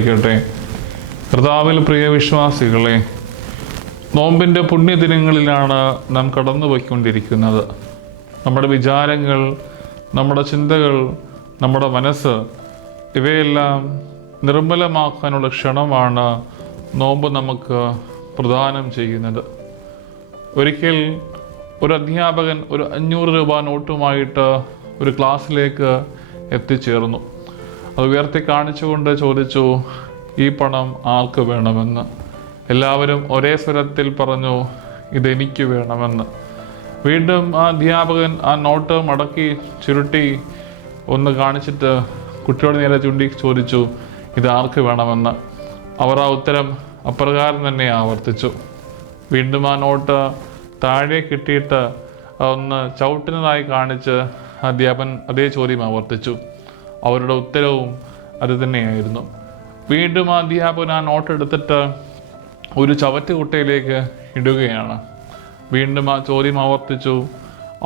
സംസാരിക്കട്ടെ. കർത്താവിൽ പ്രിയ വിശ്വാസികളെ, നോമ്പിൻ്റെ പുണ്യദിനങ്ങളിലാണ് നാം കടന്നുപോയിക്കൊണ്ടിരിക്കുന്നത്. നമ്മുടെ വിചാരങ്ങൾ, നമ്മുടെ ചിന്തകൾ, നമ്മുടെ മനസ്സ് ഇവയെല്ലാം നിർമ്മലമാക്കാനുള്ള ക്ഷണമാണ് നോമ്പ് നമുക്ക് പ്രദാനം ചെയ്യുന്നത്. ഒരിക്കൽ ഒരു അധ്യാപകൻ ഒരു 500 രൂപ നോട്ടുമായിട്ട് ഒരു ക്ലാസ്സിലേക്ക് എത്തിച്ചേർന്നു. അത് ഉയർത്തി കാണിച്ചുകൊണ്ട് ചോദിച്ചു, ഈ പണം ആർക്ക് വേണമെന്ന്. എല്ലാവരും ഒരേ സ്വരത്തിൽ പറഞ്ഞു, ഇതെനിക്ക് വേണമെന്ന്. വീണ്ടും ആ അധ്യാപകൻ ആ നോട്ട് മടക്കി ചുരുട്ടി ഒന്ന് കാണിച്ചിട്ട് കുട്ടിയോട് നേരെ ചൂണ്ടി ചോദിച്ചു, ഇത് ആർക്ക് വേണമെന്ന്. അവർ ആ ഉത്തരം അപ്രകാരം തന്നെ ആവർത്തിച്ചു. വീണ്ടും ആ നോട്ട് താഴെ കിട്ടിയിട്ട് ഒന്ന് ചവിട്ടുന്നതായി കാണിച്ച് അധ്യാപകൻ അതേ ചോദ്യം ആവർത്തിച്ചു. അവരുടെ ഉത്തരവും അത് തന്നെയായിരുന്നു. വീണ്ടും ആ അധ്യാപകൻ ആ നോട്ട് എടുത്തിട്ട് ഒരു ചവറ്റുകുട്ടയിലേക്ക് ഇടുകയാണ്. വീണ്ടും ആ ചോദ്യം ആവർത്തിച്ചു.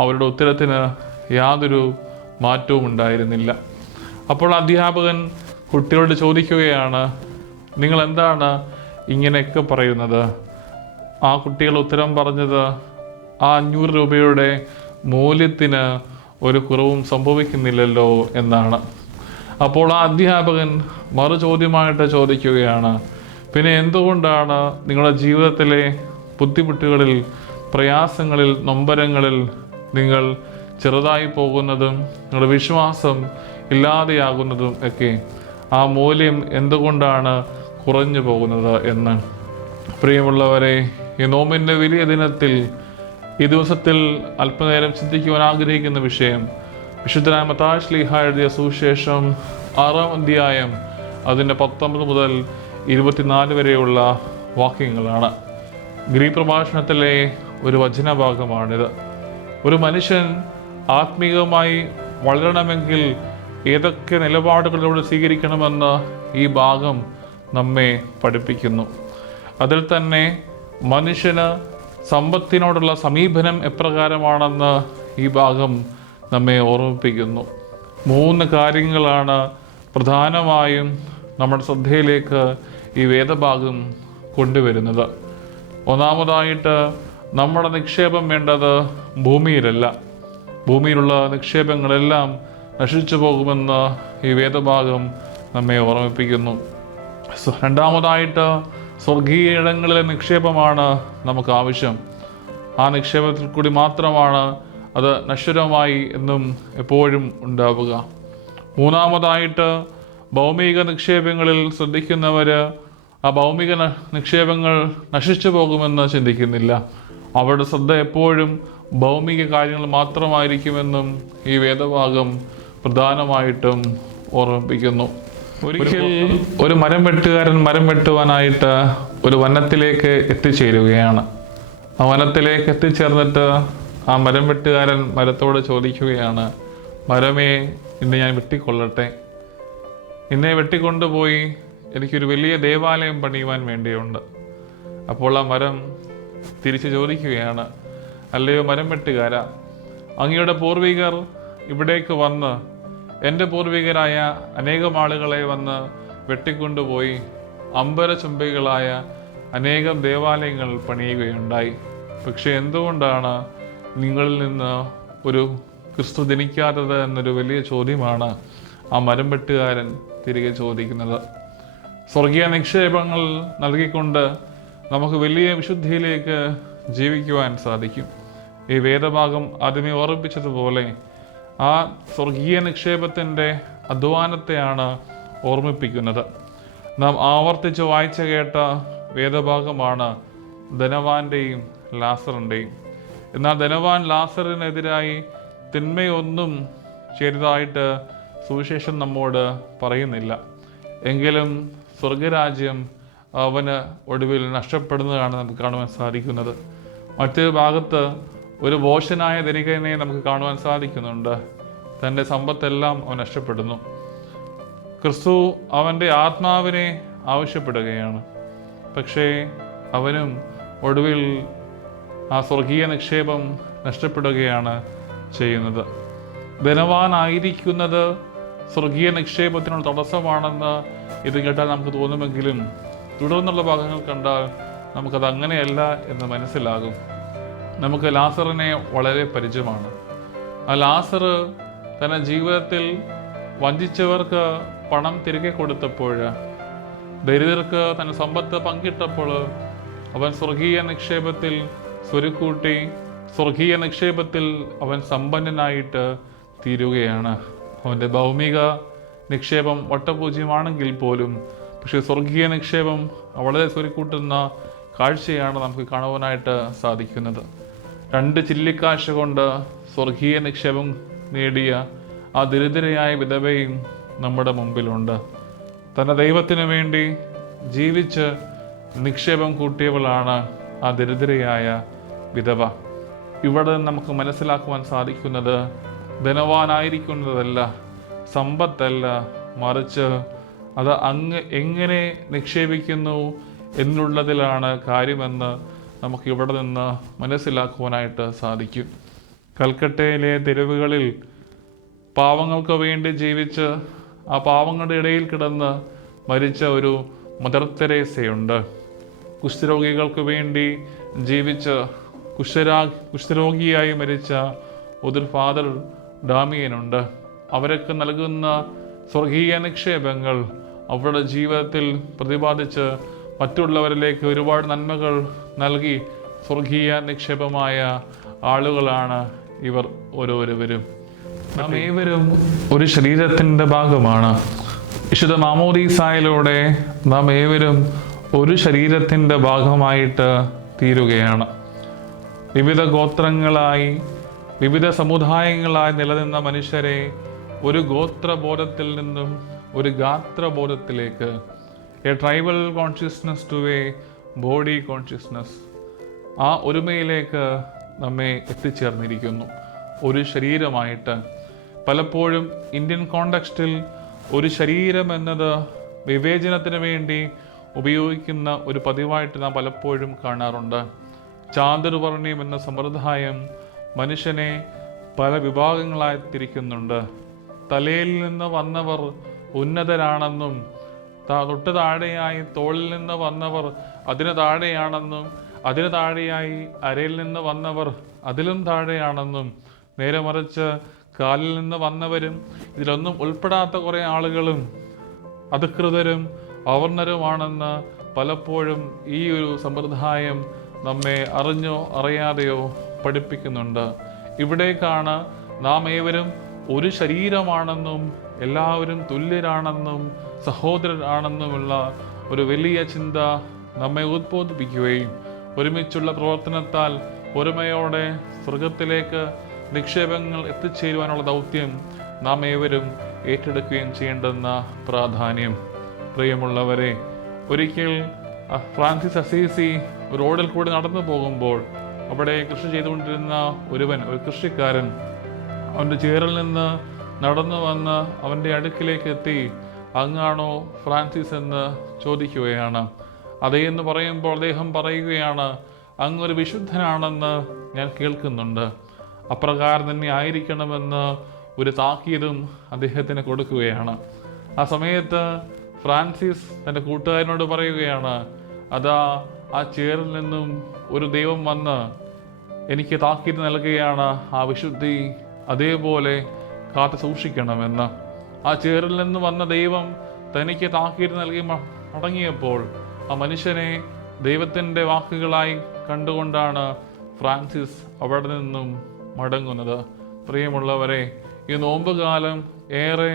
അവരുടെ ഉത്തരത്തിന് യാതൊരു മാറ്റവും ഉണ്ടായിരുന്നില്ല. അപ്പോൾ അധ്യാപകൻ കുട്ടികളോട് ചോദിക്കുകയാണ്, നിങ്ങൾ എന്താണ് ഇങ്ങനെയൊക്കെ പറയുന്നത്? ആ കുട്ടികൾ ഉത്തരം പറഞ്ഞത്, ആ 500 രൂപയുടെ മൂല്യത്തിന് ഒരു കുറവും സംഭവിക്കുന്നില്ലല്ലോ എന്നാണ്. അപ്പോൾ ആ അധ്യാപകൻ മറു ചോദ്യമായിട്ട് ചോദിക്കുകയാണ്, പിന്നെ എന്തുകൊണ്ടാണ് നിങ്ങളുടെ ജീവിതത്തിലെ ബുദ്ധിമുട്ടുകളിൽ, പ്രയാസങ്ങളിൽ, നൊമ്പരങ്ങളിൽ നിങ്ങൾ ചെറുതായി പോകുന്നതും നിങ്ങളുടെ വിശ്വാസം ഇല്ലാതെയാകുന്നതും ഒക്കെ? ആ മൂല്യം എന്തുകൊണ്ടാണ് കുറഞ്ഞു പോകുന്നത് എന്ന്? പ്രിയമുള്ളവരെ, ഈ നോമ്പിൻ്റെ വലിയ ദിനത്തിൽ, ഈ ദിവസത്തിൽ അല്പനേരം ചിന്തിക്കുവാൻ ആഗ്രഹിക്കുന്ന വിഷയം വിശുദ്ധനായ മത്തായി ശ്ലീഹാ എഴുതിയ സുവിശേഷം 6-ാം അധ്യായം അതിൻ്റെ 19 മുതൽ 24 വരെയുള്ള വാക്യങ്ങളാണ്. ഗ്രീക്ക് പ്രഭാഷണത്തിലെ ഒരു വചനഭാഗമാണിത്. ഒരു മനുഷ്യൻ ആത്മീയമായി വളരണമെങ്കിൽ ഏതൊക്കെ നിലപാടുകളിലൂടെ സ്വീകരിക്കണമെന്ന് ഈ ഭാഗം നമ്മെ പഠിപ്പിക്കുന്നു. അതിൽ തന്നെ മനുഷ്യന് സമ്പത്തിനോടുള്ള സമീപനം എപ്രകാരമാണെന്ന് ഈ ഭാഗം നമ്മെ ഓർമ്മിപ്പിക്കുന്നു. 3 കാര്യങ്ങളാണ് പ്രധാനമായും നമ്മുടെ ശ്രദ്ധയിലേക്ക് ഈ വേദഭാഗം കൊണ്ടുവരുന്നത്. ഒന്നാമതായിട്ട്, നമ്മുടെ നിക്ഷേപം വേണ്ടത് ഭൂമിയിലല്ല. ഭൂമിയിലുള്ള നിക്ഷേപങ്ങളെല്ലാം നശിച്ചു പോകുമെന്ന് ഈ വേദഭാഗം നമ്മെ ഓർമ്മിപ്പിക്കുന്നു. രണ്ടാമതായിട്ട്, സ്വർഗീയ ഇടങ്ങളിലെ നിക്ഷേപമാണ് നമുക്ക് ആവശ്യം. ആ നിക്ഷേപത്തിൽ കൂടി മാത്രമാണ് അത് നശ്വരമായി എന്നും എപ്പോഴും ഉണ്ടാവുക. മൂന്നാമതായിട്ട്, ഭൗമിക നിക്ഷേപങ്ങളിൽ ശ്രദ്ധിക്കുന്നവർ ആ ഭൗമിക നിക്ഷേപങ്ങൾ നശിച്ചു പോകുമെന്ന് ചിന്തിക്കുന്നില്ല. അവരുടെ ശ്രദ്ധ എപ്പോഴും ഭൗമിക കാര്യങ്ങൾ മാത്രമായിരിക്കുമെന്നും ഈ വേദഭാഗം പ്രധാനമായിട്ടും ഓർമ്മിപ്പിക്കുന്നു. ഒരിക്കൽ ഒരു മരം വെട്ടുകാരൻ മരം വെട്ടുവാനായിട്ട് ഒരു വനത്തിലേക്ക് എത്തിച്ചേരുകയാണ്. ആ വനത്തിലേക്ക് എത്തിച്ചേർന്നിട്ട് ആ മരം വെട്ടുകാരൻ മരത്തോട് ചോദിക്കുകയാണ്, മരമേ, ഇന്ന് ഞാൻ വെട്ടിക്കൊള്ളട്ടെ. ഇന്നെ വെട്ടിക്കൊണ്ടുപോയി എനിക്കൊരു വലിയ ദേവാലയം പണിയുവാൻ വേണ്ടിയുണ്ട്. അപ്പോൾ ആ മരം തിരിച്ച് ചോദിക്കുകയാണ്, അല്ലയോ മരം വെട്ടുകാര, അങ്ങയുടെ പൂർവികർ ഇവിടേക്ക് വന്ന് എൻ്റെ പൂർവികരായ അനേകം ആളുകളെ വന്ന് വെട്ടിക്കൊണ്ടുപോയി അമ്പരചുംബികളായ അനേകം ദേവാലയങ്ങൾ പണിയുകയുണ്ടായി. പക്ഷെ എന്തുകൊണ്ടാണ് നിങ്ങളിൽ നിന്ന് ഒരു ക്രിസ്തു ജനിക്കാത്തത് എന്നൊരു വലിയ ചോദ്യമാണ് ആ മരം വെട്ടുകാരൻ തിരികെ ചോദിക്കുന്നത്. സ്വർഗീയ നിക്ഷേപങ്ങൾ നൽകിക്കൊണ്ട് നമുക്ക് വലിയ വിശുദ്ധിയിലേക്ക് ജീവിക്കുവാൻ സാധിക്കും. ഈ വേദഭാഗം ആദ്യമേ ഓർമ്മിപ്പിച്ചതുപോലെ ആ സ്വർഗീയ നിക്ഷേപത്തിൻ്റെ അധ്വാനത്തെയാണ് ഓർമ്മിപ്പിക്കുന്നത്. നാം ആവർത്തിച്ച് വായിച്ചു കേട്ട വേദഭാഗമാണ് ധനവാന്റെയും ലാസറിൻ്റെയും. എന്നാൽ ധനവാൻ ലാസറിനെതിരായി തിന്മയൊന്നും ചെയ്തതായിട്ട് സുവിശേഷം നമ്മോട് പറയുന്നില്ല. എങ്കിലും സ്വർഗരാജ്യം അവന് ഒടുവിൽ നഷ്ടപ്പെടുന്നതാണ് നമുക്ക് കാണുവാൻ സാധിക്കുന്നത്. മറ്റൊരു ഭാഗത്ത് ഒരു ഭോഷനായ ധനികനെ നമുക്ക് കാണുവാൻ സാധിക്കുന്നുണ്ട്. തൻ്റെ സമ്പത്തെല്ലാം അവൻ നഷ്ടപ്പെടുന്നു. ക്രിസ്തു അവൻ്റെ ആത്മാവിനെ ആവശ്യപ്പെടുകയാണ്. പക്ഷേ അവനും ഒടുവിൽ ആ സ്വർഗീയ നിക്ഷേപം നഷ്ടപ്പെടുകയാണ് ചെയ്യുന്നത്. ധനവാനായിരിക്കുന്നത് സ്വർഗീയ നിക്ഷേപത്തിനുള്ള തടസ്സമാണെന്ന് ഇത് കേട്ടാൽ നമുക്ക് തോന്നുമെങ്കിലും തുടർന്നുള്ള ഭാഗങ്ങൾ കണ്ടാൽ നമുക്കത് അങ്ങനെയല്ല എന്ന് മനസ്സിലാകും. നമുക്ക് ലാസറിനെ വളരെ പരിചയമാണ്. ആ ലാസർ തന്റെ ജീവിതത്തിൽ വഞ്ചിച്ചവർക്ക് പണം തിരികെ കൊടുത്തപ്പോൾ, ദരിദ്രർക്ക് തന്റെ സമ്പത്ത് പങ്കിട്ടപ്പോൾ അവൻ സ്വർഗീയ നിക്ഷേപത്തിൽ സ്വരുക്കൂട്ടി സ്വർഗീയ നിക്ഷേപത്തിൽ അവൻ സമ്പന്നനായിട്ട് തീരുകയാണ്. അവൻ്റെ ഭൗമിക നിക്ഷേപം വട്ടപൂജ്യമാണെങ്കിൽ പോലും പക്ഷെ സ്വർഗീയ നിക്ഷേപം വളരെ സ്വരുക്കൂട്ടുന്ന കാഴ്ചയാണ് നമുക്ക് കാണുവാനായിട്ട് സാധിക്കുന്നത്. 2 ചില്ലിക്കാശ് കൊണ്ട് സ്വർഗീയ നിക്ഷേപം നേടിയ ആ ദരിദ്രയായ വിധവയും നമ്മുടെ മുമ്പിലുണ്ട്. തൻ്റെ ദൈവത്തിന് വേണ്ടി ജീവിച്ച് നിക്ഷേപം കൂട്ടിയവളാണ് ആ ദരിദ്രയായ വിധവ. ഇവിടെ നമുക്ക് മനസ്സിലാക്കുവാൻ സാധിക്കുന്നത് ധനവാനായിരിക്കുന്നതല്ല, സമ്പത്തല്ല, മറിച്ച് അത് എങ്ങനെ നിക്ഷേപിക്കുന്നു എന്നുള്ളതിലാണ് കാര്യമെന്ന് നമുക്ക് ഇവിടെ നിന്ന് മനസ്സിലാക്കുവാനായിട്ട് സാധിക്കും. കൽക്കട്ടയിലെ തെരുവുകളിൽ പാവങ്ങൾക്ക് വേണ്ടി ജീവിച്ച് ആ പാവങ്ങളുടെ ഇടയിൽ കിടന്ന് മരിച്ച ഒരു മദർ തെരേസയുണ്ട്. കുഷ്ഠരോഗികൾക്ക് വേണ്ടി ജീവിച്ച് കുഷ്ഠരോഗിയായി മരിച്ച ഒരു ഫാദർ ഡാമിയനുണ്ട്. അവരൊക്കെ നൽകുന്ന സ്വർഗീയ നിക്ഷേപങ്ങൾ അവരുടെ ജീവിതത്തിൽ പ്രതിപാദിച്ച് മറ്റുള്ളവരിലേക്ക് ഒരുപാട് നന്മകൾ നൽകി സ്വർഗീയ നിക്ഷേപമായ ആളുകളാണ് ഇവർ ഓരോരുവരും. നാം ഏവരും ഒരു ശരീരത്തിൻ്റെ ഭാഗമാണ്. വിശുദ്ധ മാമോദീസായിലൂടെ നാം ഏവരും ഒരു ശരീരത്തിൻ്റെ ഭാഗമായിട്ട് തീരുകയാണ്. വിവിധ ഗോത്രങ്ങളായി വിവിധ സമുദായങ്ങളായി നിലനിന്ന മനുഷ്യരെ ഒരു ഗോത്രബോധത്തിൽ നിന്നും ഒരു ഗാത്രബോധത്തിലേക്ക്, a tribal consciousness to a body consciousness, ആ ഒരുമയിലേക്ക് നമ്മെ എത്തിച്ചേർന്നിരിക്കുന്നു ഒരു ശരീരമായിട്ട്. പലപ്പോഴും ഇന്ത്യൻ കോണ്ടെക്സ്റ്റിൽ ഒരു ശരീരം എന്നത് വിവേചനത്തിന് വേണ്ടി ഉപയോഗിക്കുന്ന ഒരു പതിവായിട്ട് നാം പലപ്പോഴും കാണാറുണ്ട്. ചാതുർവർണ്ണ്യം എന്ന സമ്പ്രദായം മനുഷ്യനെ പല വിഭാഗങ്ങളായി തിരിക്കുന്നുണ്ട്. തലയിൽ നിന്ന് വന്നവർ ഉന്നതരാണെന്നും തൊട്ട് താഴെയായി തോളിൽ നിന്ന് വന്നവർ അതിന് താഴെയാണെന്നും അതിന് താഴെയായി അരയിൽ നിന്ന് വന്നവർ അതിലും താഴെയാണെന്നും, നേരെ മറിച്ച് കാലിൽ നിന്ന് വന്നവരും ഇതിലൊന്നും ഉൾപ്പെടാത്ത കുറേ ആളുകളും അധികൃതരും അവർണരുമാണെന്ന് പലപ്പോഴും ഈ ഒരു സമ്പ്രദായം നമ്മെ അറിഞ്ഞോ അറിയാതെയോ പഠിപ്പിക്കുന്നുണ്ട്. ഇവിടേക്കാണ് നാം ഏവരും ഒരു ശരീരമാണെന്നും എല്ലാവരും തുല്യരാണെന്നും സഹോദരരാണെന്നുമുള്ള ഒരു വലിയ ചിന്ത നമ്മെ ഉദ്ബോധിപ്പിക്കുകയും ഒരുമിച്ചുള്ള പ്രവർത്തനത്താൽ ഒരുമയോടെ സ്വർഗത്തിലേക്ക് നിക്ഷേപങ്ങൾ എത്തിച്ചേരുവാനുള്ള ദൗത്യം നാം ഏവരും ഏറ്റെടുക്കുകയും ചെയ്യേണ്ടെന്ന പ്രാധാന്യം. പ്രിയമുള്ളവരെ, ഒരിക്കൽ ഫ്രാൻസിസ് അസീസി റോഡിൽ കൂടി നടന്നു പോകുമ്പോൾ അവിടെ കൃഷി ചെയ്തുകൊണ്ടിരുന്ന ഒരു കൃഷിക്കാരൻ അവൻ്റെ ചേറിൽ നിന്ന് നടന്നു വന്ന് അവൻ്റെ അടുക്കിലേക്ക് എത്തി, അങ്ങാണോ ഫ്രാൻസിസ് എന്ന് ചോദിക്കുകയാണ്. അതേ എന്ന് പറയുമ്പോൾ അദ്ദേഹം പറയുകയാണ്, അങ്ങൊരു വിശുദ്ധനാണെന്ന് ഞാൻ കേൾക്കുന്നുണ്ട്, അപ്രകാരം തന്നെ ആയിരിക്കണമെന്ന് ഒരു താക്കീതും അദ്ദേഹത്തിന് കൊടുക്കുകയാണ്. ആ സമയത്ത് ഫ്രാൻസിസ് തൻ്റെ കൂട്ടുകാരനോട് പറയുകയാണ്, അതാ ആ ചേറിൽ നിന്നും ഒരു ദൈവം വന്ന് എനിക്ക് താക്കീത് നൽകുകയാണ്, ആ വിശുദ്ധി അതേപോലെ കാത്തു സൂക്ഷിക്കണമെന്ന്. ആ ചേറിൽ നിന്ന് വന്ന ദൈവം തനിക്ക് താക്കീത് നൽകി മടങ്ങിയപ്പോൾ ആ മനുഷ്യനെ ദൈവത്തിൻ്റെ വാക്കുകളായി കണ്ടുകൊണ്ടാണ് ഫ്രാൻസിസ് അവിടെ നിന്നും മടങ്ങുന്നത്. പ്രിയമുള്ളവരെ, ഈ നോമ്പുകാലം ഏറെ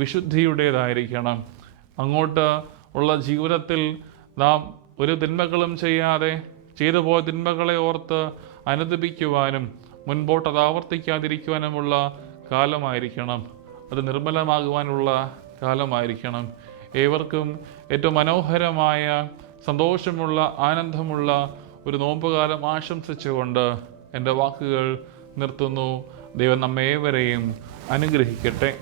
വിശുദ്ധിയുടേതായിരിക്കണം. അങ്ങോട്ട് ഉള്ള ജീവിതത്തിൽ നാം ഒരു തിന്മകളും ചെയ്യാതെ ചെയ്തു പോയ തിന്മകളെ ഓർത്ത് അനുദപിക്കുവാനും മുൻപോട്ട് അത് ആവർത്തിക്കാതിരിക്കുവാനുമുള്ള കാലമായിരിക്കണം. അത് നിർമ്മലമാകുവാനുള്ള കാലമായിരിക്കണം. ഏവർക്കും ഏറ്റവും മനോഹരമായ സന്തോഷമുള്ള ആനന്ദമുള്ള ഒരു നോമ്പുകാലം ആശംസിച്ചുകൊണ്ട് എൻ്റെ വാക്കുകൾ നിർത്തുന്നു. ദൈവം നമ്മേവരെയും അനുഗ്രഹിക്കട്ടെ.